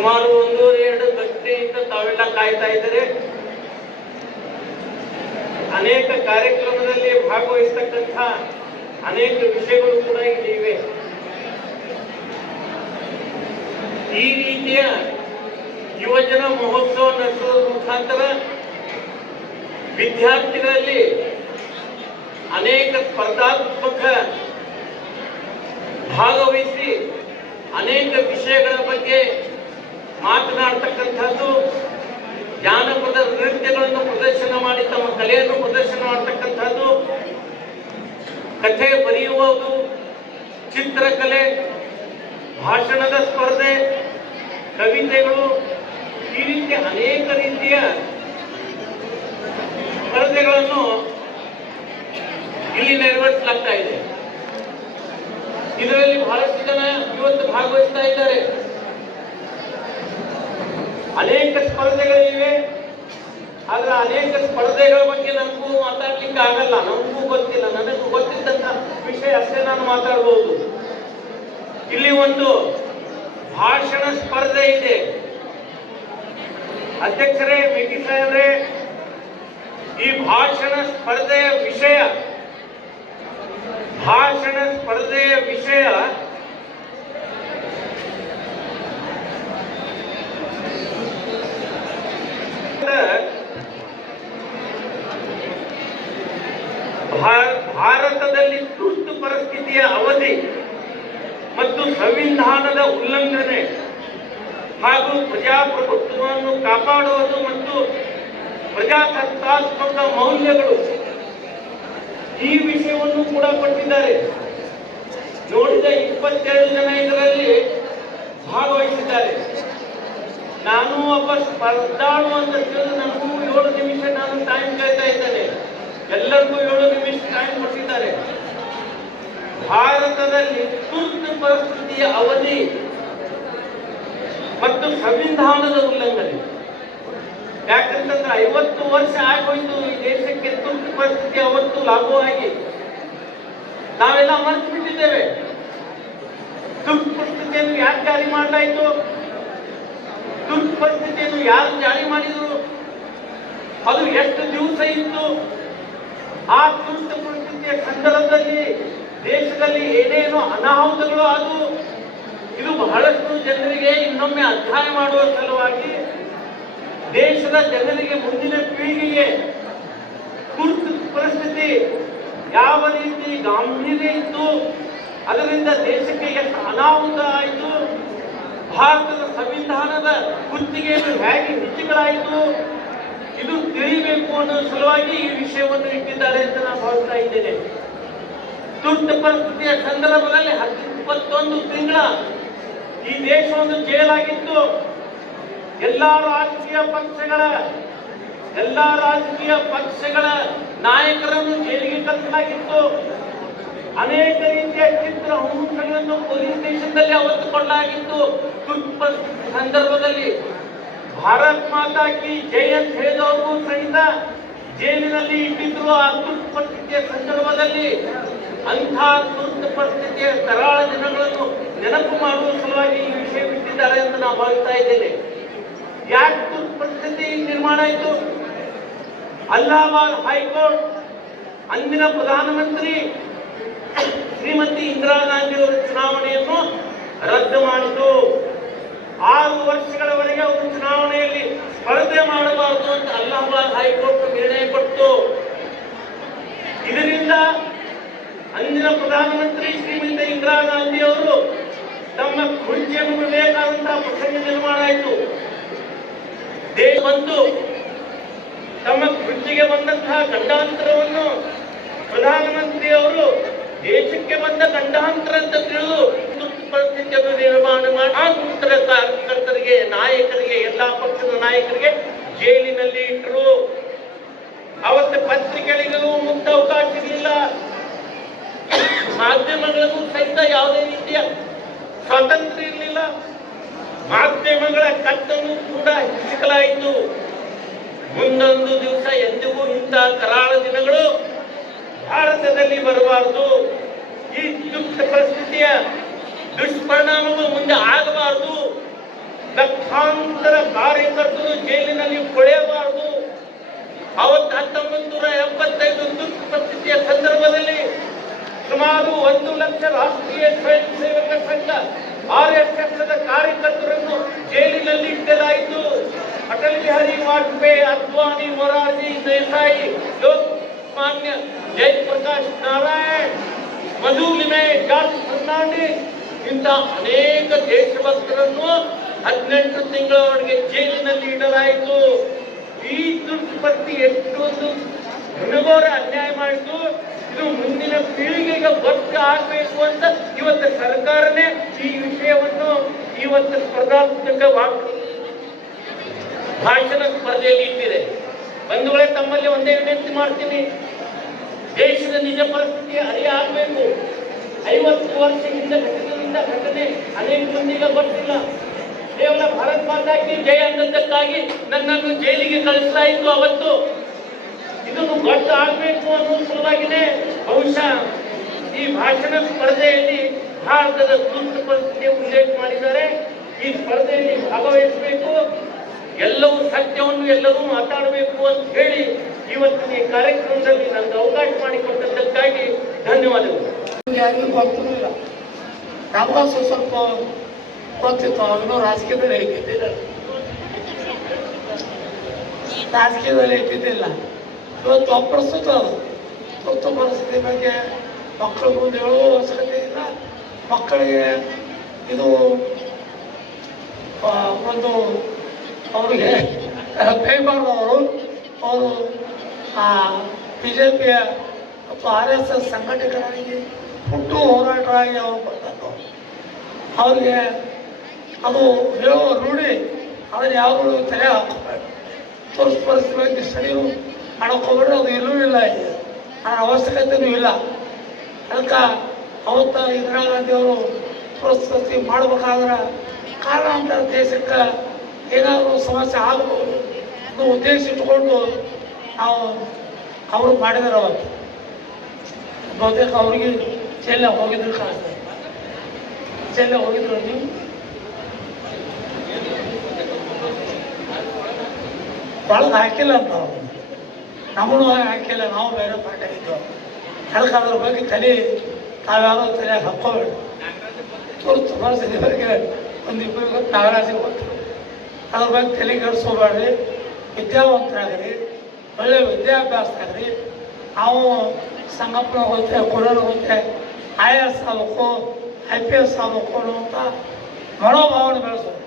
ಸುಮಾರು ಒಂದು ಎರಡು ಗಂಟೆಯಿಂದ ತಾವೆಲ್ಲ ಕಾಯ್ತಾ ಇದ್ದಾರೆ ಅನೇಕ ಕಾರ್ಯಕ್ರಮದಲ್ಲಿ ಭಾಗವಹಿಸ್ತಕ್ಕಂಥ ಅನೇಕ ವಿಷಯಗಳು ಕೂಡ ಇಲ್ಲಿ ಇವೆ. ಈ ರೀತಿಯ ಯುವಜನ ಮಹೋತ್ಸವ ನಡೆಸುವ ಮುಖಾಂತರ ವಿದ್ಯಾರ್ಥಿಗಳಲ್ಲಿ ಅನೇಕ ಸ್ಪರ್ಧಾತ್ಮಕ ಭಾಗವಹಿಸಿ ಅನೇಕ ವಿಷಯಗಳ ಬಗ್ಗೆ ಮಾತನಾಡ್ತಕ್ಕಂಥದ್ದು ಜಾನಪದ ನೃತ್ಯಗಳನ್ನು ಪ್ರದರ್ಶನ ಮಾಡಿ, ತಮ್ಮ ಕಲೆಯನ್ನು ಪ್ರದರ್ಶನ ಮಾಡ್ತಕ್ಕಂಥದ್ದು ಕಥೆ ಬರೆಯುವುದು, ಚಿತ್ರಕಲೆ, ಭಾಷಣದ ಸ್ಪರ್ಧೆ, ಕವಿತೆಗಳು ಈ ರೀತಿ ಅನೇಕ ರೀತಿಯ ಸ್ಪರ್ಧೆಗಳನ್ನು ಇಲ್ಲಿ ನೆರವೇರಿಸಲಾಗ್ತಾ ಇದೆ. ಇದರಲ್ಲಿ ಬಹಳಷ್ಟು ಜನ ಇವತ್ತು ಭಾಗವಹಿಸ್ತಾ ಇದ್ದಾರೆ. ಅನೇಕ ಸ್ಪರ್ಧೆಗಳಿವೆ. ಆದ್ರೆ ಅನೇಕ ಸ್ಪರ್ಧೆಗಳ ಬಗ್ಗೆ ನನಗೂ ಮಾತಾಡ್ಲಿಕ್ಕೆ ಆಗಲ್ಲ ನಮಗೂ ಗೊತ್ತಿಲ್ಲ. ನನಗೂ ಗೊತ್ತಿದ್ದಂತ ವಿಷಯ ಅಷ್ಟೇ ನಾನು ಮಾತಾಡ್ಬೋದು. ಇಲ್ಲಿ ಒಂದು ಭಾಷಣ ಸ್ಪರ್ಧೆ ಇದೆ. ಅಧ್ಯಕ್ಷರೇ ಮಿಟಿ ಸಾಹೇಬ್ರೆ, ಈ ಭಾಷಣ ಸ್ಪರ್ಧೆಯ ವಿಷಯ, ಭಾಷಣ ಸ್ಪರ್ಧೆಯ ವಿಷಯ ಭಾ- ಭಾರತದಲ್ಲಿ ತುರ್ತು ಪರಿಸ್ಥಿತಿಯ ಅವಧಿ ಮತ್ತು ಸಂವಿಧಾನದ ಉಲ್ಲಂಘನೆ ಹಾಗೂ ಪ್ರಜಾಪ್ರಭುತ್ವವನ್ನು ಕಾಪಾಡುವುದು ಮತ್ತು ಪ್ರಜಾಸತ್ತಾತ್ಮಕ ಮೌಲ್ಯಗಳು ಈ ವಿಷಯವನ್ನು ಕೂಡ ಕೊಟ್ಟಿದ್ದಾರೆ. ನೋಡಿದ ಇಪ್ಪತ್ತೆರಡು ಜನ ಇದರಲ್ಲಿ ಭಾಗವಹಿಸಿದ್ದಾರೆ. ನಾನು ಒಬ್ಬ ಸ್ಪರ್ಧಾಳು ಅಂತ ತಿಳಿದು ನನಗೂ ಏಳು ನಿಮಿಷ ನಾನು ಟೈಮ್ ಕೇಳ್ತಾ ಇದ್ದೇನೆ. ಎಲ್ಲರಿಗೂ ಏಳು ನಿಮಿಷ ಟೈಮ್ ಕೊಟ್ಟಿದ್ದಾರೆ. ಭಾರತದಲ್ಲಿ ತುರ್ತು ಪರಿಸ್ಥಿತಿಯ ಅವಧಿ ಮತ್ತು ಸಂವಿಧಾನದ ಉಲ್ಲಂಘನೆ. ಯಾಕಂತಂದ್ರೆ ಐವತ್ತು ವರ್ಷ ಆಗೋಯ್ತು ಈ ದೇಶಕ್ಕೆ ತುರ್ತು ಪರಿಸ್ಥಿತಿ ಅವತ್ತು ಲಾಭವಾಗಿ. ನಾವೆಲ್ಲ ಮರ್ತು ಬಿಟ್ಟಿದ್ದೇವೆ ತುರ್ತು ಪರಿಸ್ಥಿತಿಯನ್ನು ಯಾಕೆ ಜಾರಿ ಮಾಡಲಾಯಿತು? ತುರ್ತು ಪರಿಸ್ಥಿತಿಯನ್ನು ಯಾರು ಜಾರಿ ಮಾಡಿದ್ರು? ಅದು ಎಷ್ಟು ದಿವಸ ಇತ್ತು? ಆ ತುರ್ತು ಪರಿಸ್ಥಿತಿಯ ಸಂದರ್ಭದಲ್ಲಿ ದೇಶದಲ್ಲಿ ಏನೇನು ಅನಾಹುತಗಳು ಅದು, ಇದು ಬಹಳಷ್ಟು ಜನರಿಗೆ ಇನ್ನೊಮ್ಮೆ ಅಧ್ಯಯನ ಮಾಡುವ ಸಲುವಾಗಿ ದೇಶದ ಜನರಿಗೆ ಮುಂದಿನ ಪೀಳಿಗೆಗೆ ತುರ್ತು ಪರಿಸ್ಥಿತಿ ಯಾವ ರೀತಿ ಗಾಂಭೀರ್ಯ ಇತ್ತು, ಅದರಿಂದ ದೇಶಕ್ಕೆ ಎಷ್ಟು ಅನಾಹುತ ಆಯಿತು, ಭಾರತದ ಸಂವಿಧಾನದ ಗುತ್ತಿಗೆಯನ್ನು ಹೇಗೆ ಹೆಚ್ಚುಗಳಾಯಿತು ಇದು ತಿಳಿಬೇಕು ಅನ್ನೋ ಸಲುವಾಗಿ ಈ ವಿಷಯವನ್ನು ಇಟ್ಟಿದ್ದಾರೆ ಅಂತ ನಾನು ಭಾವಿಸ್ತಾ ಇದ್ದೇನೆ. ತುರ್ತು ಪರಿಸ್ಥಿತಿಯ ಸಂದರ್ಭದಲ್ಲಿ ಇಪ್ಪತ್ತೊಂದು ತಿಂಗಳ ಈ ದೇಶ ಒಂದು ಜೈಲಾಗಿತ್ತು. ಎಲ್ಲ ರಾಜಕೀಯ ಪಕ್ಷಗಳ, ಎಲ್ಲ ರಾಜಕೀಯ ಪಕ್ಷಗಳ ನಾಯಕರನ್ನು ಜೈಲಿಗೆ ಕಲಿಸಲಾಗಿತ್ತು ಅನೇಕ ರೀತಿಯ ಚಿತ್ರ ಹುಂಸಗಳನ್ನು ಪೊಲೀಸ್ ಸ್ಟೇಷನ್ದಲ್ಲಿ ಅವತ್ತು ಕೊಳ್ಳಲಾಗಿತ್ತು ತುರ್ತು ಪರಿಸ್ಥಿತಿ ಸಂದರ್ಭದಲ್ಲಿ ಭಾರತ್ ಮಾತಾ ಕಿ ಜೈ ಅಂತ ಹೇಳಿದವರು ಸಹಿತ ಜೈಲಿನಲ್ಲಿ ಇಟ್ಟಿದ್ರು ಆ ತುರ್ತು ಪರಿಸ್ಥಿತಿಯ ಸಂದರ್ಭದಲ್ಲಿ. ಅಂಥ ತುರ್ತು ಪರಿಸ್ಥಿತಿಯ ಕರಾಳ ದಿನಗಳನ್ನು ನೆನಪು ಮಾಡುವ ಸಲುವಾಗಿ ಈ ವಿಷಯ ಬಿಟ್ಟಿದ್ದಾರೆ ಅಂತ ನಾನು ಭಾವಿಸ್ತಾ ಇದ್ದೇನೆ. ಯಾಕೆ ತುರ್ತು ಪರಿಸ್ಥಿತಿ ನಿರ್ಮಾಣ ಆಯಿತು? ಅಲಹಾಬಾದ್ ಹೈಕೋರ್ಟ್ ಅಂದಿನ ಪ್ರಧಾನಮಂತ್ರಿ ಶ್ರೀಮತಿ ಇಂದಿರಾ ಗಾಂಧಿ ಅವರ ಚುನಾವಣೆಯನ್ನು ರದ್ದು ಮಾಡಿತು. ಆರು ವರ್ಷಗಳವರೆಗೆ ಅವರು ಚುನಾವಣೆಯಲ್ಲಿ ಸ್ಪರ್ಧೆ ಮಾಡಬಾರದು ಅಂತ ಅಲಹಾಬಾದ್ ಹೈಕೋರ್ಟ್ ನಿರ್ಣಯ ಕೊಟ್ಟು ಇದರಿಂದ ಅಂದಿನ ಪ್ರಧಾನಮಂತ್ರಿ ಶ್ರೀಮತಿ ಇಂದಿರಾ ಗಾಂಧಿ ಅವರು ತಮ್ಮ ಕುಂಚಿಯನ್ನು ಬಿಡಬೇಕಾದಂತಹ ಪ್ರಸಂಗ ನಿರ್ಮಾಣ ಆಯಿತು. ದೇಶ ಬಂತು ತಮ್ಮ ಕುಂಜಿಗೆ ಬಂದಂತಹ ಗಂಡಾಂತರವನ್ನು ಪ್ರಧಾನಮಂತ್ರಿ ಅವರು ದೇಶಕ್ಕೆ ಬಂದ ಗಂಡಾಂತರ ಅಂತ ತಿಳಿದು ಪರಿಸ್ಥಿತಿಯನ್ನು ನಿರ್ಮಾಣ ಮಾಡಿ ಕಾರ್ಯಕರ್ತರಿಗೆ, ನಾಯಕರಿಗೆ, ಎಲ್ಲಾ ಪಕ್ಷದ ನಾಯಕರಿಗೆ ಜೈಲಿನಲ್ಲಿ ಇಟ್ಟರು. ಅವತ್ತು ಪತ್ರಿಕೆಗಳಿಗೂ ಮುಕ್ತ ಅವಕಾಶ ಇರಲಿಲ್ಲ ಮಾಧ್ಯಮಗಳಿಗೂ ಸಹಿತ ಯಾವುದೇ ರೀತಿಯ ಸ್ವಾತಂತ್ರ್ಯ ಇರಲಿಲ್ಲ. ಮಾಧ್ಯಮಗಳ ಕತ್ತನ್ನು ಕೂಡ ಹೆಚ್ಚಿಸಲಾಯಿತು ಮುಂದೊಂದು ದಿವಸ ಎಂದಿಗೂ ಇಂತಹ ಕರಾಳ ದಿನಗಳು ಭಾರತದಲ್ಲಿ ಬರಬಾರದು. ಈ ದುಃಖ ಪರಿಸ್ಥಿತಿಯ ದುಷ್ಪರಿಣಾಮಗಳು ಮುಂದೆ ಆಗಬಾರದು. ಲಕ್ಷಾಂತರ ಕಾರ್ಯಕರ್ತರು ಜೈಲಿನಲ್ಲಿ ಕೊಳೆಯಬಾರದು. ಅವತ್ತು ಹತ್ತೊಂಬತ್ತು ನೂರ ತುರ್ತು ಪರಿಸ್ಥಿತಿಯ ಸಂದರ್ಭದಲ್ಲಿ ಸುಮಾರು ಒಂದು ಲಕ್ಷ ರಾಷ್ಟ್ರೀಯ ಸ್ವಯಂ ಸೇವಕ ಸಂಘ ಆರ್ ಎಸ್ ಎಸ್ ಕಾರ್ಯಕರ್ತರನ್ನು ಜೈಲಿನಲ್ಲಿ ಇಡಲಾಯಿತು. ಅಟಲ್ ಬಿಹಾರಿ ವಾಜಪೇಯಿ, ಅದ್ವಾನಿ, ಮೊರಾರ್ಜಿ, ದೇಸಾಯಿ ಲೋಕಮಾನ್ಯ ಜಯಪ್ರಕಾಶ್ ನಾರಾಯಣ್, ಮಧುಲಿಮೆ, ಜಾರ್ಜ್ ಫರ್ನಾಂಡಿಸ್ ಇಂಥ ಅನೇಕ ದೇಶಭಕ್ತರನ್ನು ಹದಿನೆಂಟು ತಿಂಗಳವರೆಗೆ ಜೈಲಿನಲ್ಲಿ ಇಡಲಾಯಿತು. ಈ ದುಷ್ಪತ್ತಿ ಎಷ್ಟೊಂದು ಘನಘೋರ ಅನ್ಯಾಯ ಮಾಡಿತು. ಇದು ಮುಂದಿನ ಪೀಳಿಗೆಗೆ ಗೊತ್ತು ಆಗಬೇಕು ಅಂತ ಇವತ್ತು ಸರ್ಕಾರನೇ ಈ ವಿಷಯವನ್ನು ಇವತ್ತು ಸ್ಪರ್ಧಾತ್ಮಕ ಭಾಷಣ ಸ್ಪರ್ಧೆಯಲ್ಲಿ ಇಟ್ಟಿದೆ. ಬಂಧುಗಳೇ, ತಮ್ಮಲ್ಲಿ ಒಂದೇ ವಿನಂತಿ ಮಾಡ್ತೀನಿ. ದೇಶದ ನಿಜ ಪರಿಸ್ಥಿತಿ ಅರಿಯಾಗಬೇಕು ಐವತ್ತು ವರ್ಷದಿಂದ ಘಟನೆಯಿಂದ ಘಟನೆ ಅನೇಕ ಮಂದಿಗೆ ಗೊತ್ತಿಲ್ಲ. ಕೇವಲ ಭಾರತ್ ಮಾತಾಕಿ ಜಯ ಅಂದದ್ದಕ್ಕಾಗಿ ನನ್ನನ್ನು ಜೈಲಿಗೆ ಕಳಿಸಲಾಯಿತು ಅವತ್ತು. ಇದನ್ನು ಗೊತ್ತು ಆಗಬೇಕು ಅನ್ನೋ ಸಲುವಾಗಿನೇ ಬಹುಶಃ ಈ ಭಾಷಣ ಸ್ಪರ್ಧೆಯಲ್ಲಿ ಭಾರತದ ತುರ್ತು ಪರಿಸ್ಥಿತಿ ಉಲ್ಲೇಖ ಮಾಡಿದ್ದಾರೆ. ಈ ಸ್ಪರ್ಧೆಯಲ್ಲಿ ಭಾಗವಹಿಸಬೇಕು. ಎಲ್ಲವೂ ಸತ್ಯವನ್ನು ಎಲ್ಲರೂ ಮಾತಾಡಬೇಕು ಅಂತ ಹೇಳಿ ಇವತ್ತಿನ ಈ ಕಾರ್ಯಕ್ರಮದಲ್ಲಿ ನನಗೆ ಅವಕಾಶ ಮಾಡಿಕೊಟ್ಟದ್ದಕ್ಕಾಗಿ ಧನ್ಯವಾದಗಳು. ಯಾರಿಗೂ ಗೊತ್ತಿರಲಿಲ್ಲ. ಸ್ವಲ್ಪ ಗೊತ್ತಿತ್ತು ರಾಜಕೀಯದಲ್ಲಿ ಇಟ್ಟಿದ್ದಿಲ್ಲ ರಾಜಕೀಯದಲ್ಲಿ ಇದ್ದಿದ್ದಿಲ್ಲ ಇವತ್ತು ಅಪ್ರಸ್ತುತ ಅದು ತುರ್ತು ಪರಿಸ್ಥಿತಿ ಬಗ್ಗೆ ಮಕ್ಕಳ ಮುಂದೆ ಹೇಳುವ ಅವಶ್ಯಕತೆ ಇಲ್ಲ. ಮಕ್ಕಳಿಗೆ ಇದು ಆ, ಒಂದು ಅವರಿಗೆ ಮಾಡುವವರು ಅವರು. ಬಿ ಜೆ ಪಿಯ ಮತ್ತು ಆರ್ ಎಸ್ ಎಸ್ ಸಂಘಟಕರಾಗಿ ಹುಟ್ಟು ಹೋರಾಟರಾಗಿ ಅವರು ಬಂದದ್ದು. ಅವ್ರಿಗೆ ಅದು ಹೇಳುವ ರೂಢಿ ಅದನ್ನು ಯಾರು ತಲೆ ಹಾಕಬೇಕು ತೋರಿಸ್ ಪರಿಸ್ಥಿತಿ ಬಗ್ಗೆ ಸ್ಟಡಿಯು ಮಾಡಕ್ಕೆ ಹೋಗ್ಬೇಡ್ರಿ ಅದು ಎಲ್ಲೂ ಇಲ್ಲ ಈಗ ಅದರ ಅವಶ್ಯಕತೆಯೂ ಇಲ್ಲ. ಅದಕ್ಕೆ ಅವತ್ತು ಇಂದಿರಾ ಗಾಂಧಿ ಅವರು ಪರಿಸ್ಥಿತಿ ಮಾಡಬೇಕಾದ್ರೆ ಕಾರಣಾಂತರ ದೇಶಕ್ಕೆ ಏನಾದರೂ ಸಮಸ್ಯೆ ಆಗಬಹುದು ಉದ್ದೇಶ ಇಟ್ಕೊಂಡು ನಾವು ಅವರು ಮಾಡಿದ್ರು ಅವತ್ತು. ಬಹುತೇಕ ಅವ್ರಿಗೆ ಜೈಲ ಹೋಗಿದ್ರು ಕಾಣ್ತಾರೆ ಜೈಲ ಹೋಗಿದ್ರು ನೀವು? ಒಳಗೆ ಹಾಕಿಲ್ಲ ಅಂತ ಅವ್ರು. ನಮ್ಮನ್ನು ಹಾಕಿಲ್ಲ ನಾವು ಬೇರೆ ಪಾಠ ಇದ್ದವು ಅದಕ್ಕೆ ಅದ್ರ ಬಗ್ಗೆ ತಲೆ, ತಾವ್ಯಾರೋ ತಲೆ ಹಾಕೋಬೇಡ ತುರ್ತು ಪರಿಸ್ಥಿತಿ ಬಗ್ಗೆ ಒಂದು ಇಬ್ಬರು ಗೊತ್ತು ನಾಗರಾಜಿಗೆ ಗೊತ್ತು. ಅದ್ರ ಬಗ್ಗೆ ತಲೆ ಕೆಡಿಸ್ಕೋಬೇಡ್ರಿ. ವಿದ್ಯಾವಂತರಾಗ್ರಿ. ಒಳ್ಳೆ ವಿದ್ಯಾಭ್ಯಾಸ ಆಗ್ರಿ. ನಾವು ಸಂಗಪ್ಪನ ಹೋಗುತ್ತೆ ಕೊಡೋರು ಹೋಗುತ್ತೆ, ಐ ಎ ಎಸ್ ಆಗಬೇಕು, ಐ ಪಿ ಎಸ್ ಆಗಬೇಕು ಅನ್ನುವಂಥ ಮನೋಭಾವನೆ ಬೆಳೆಸೋದು.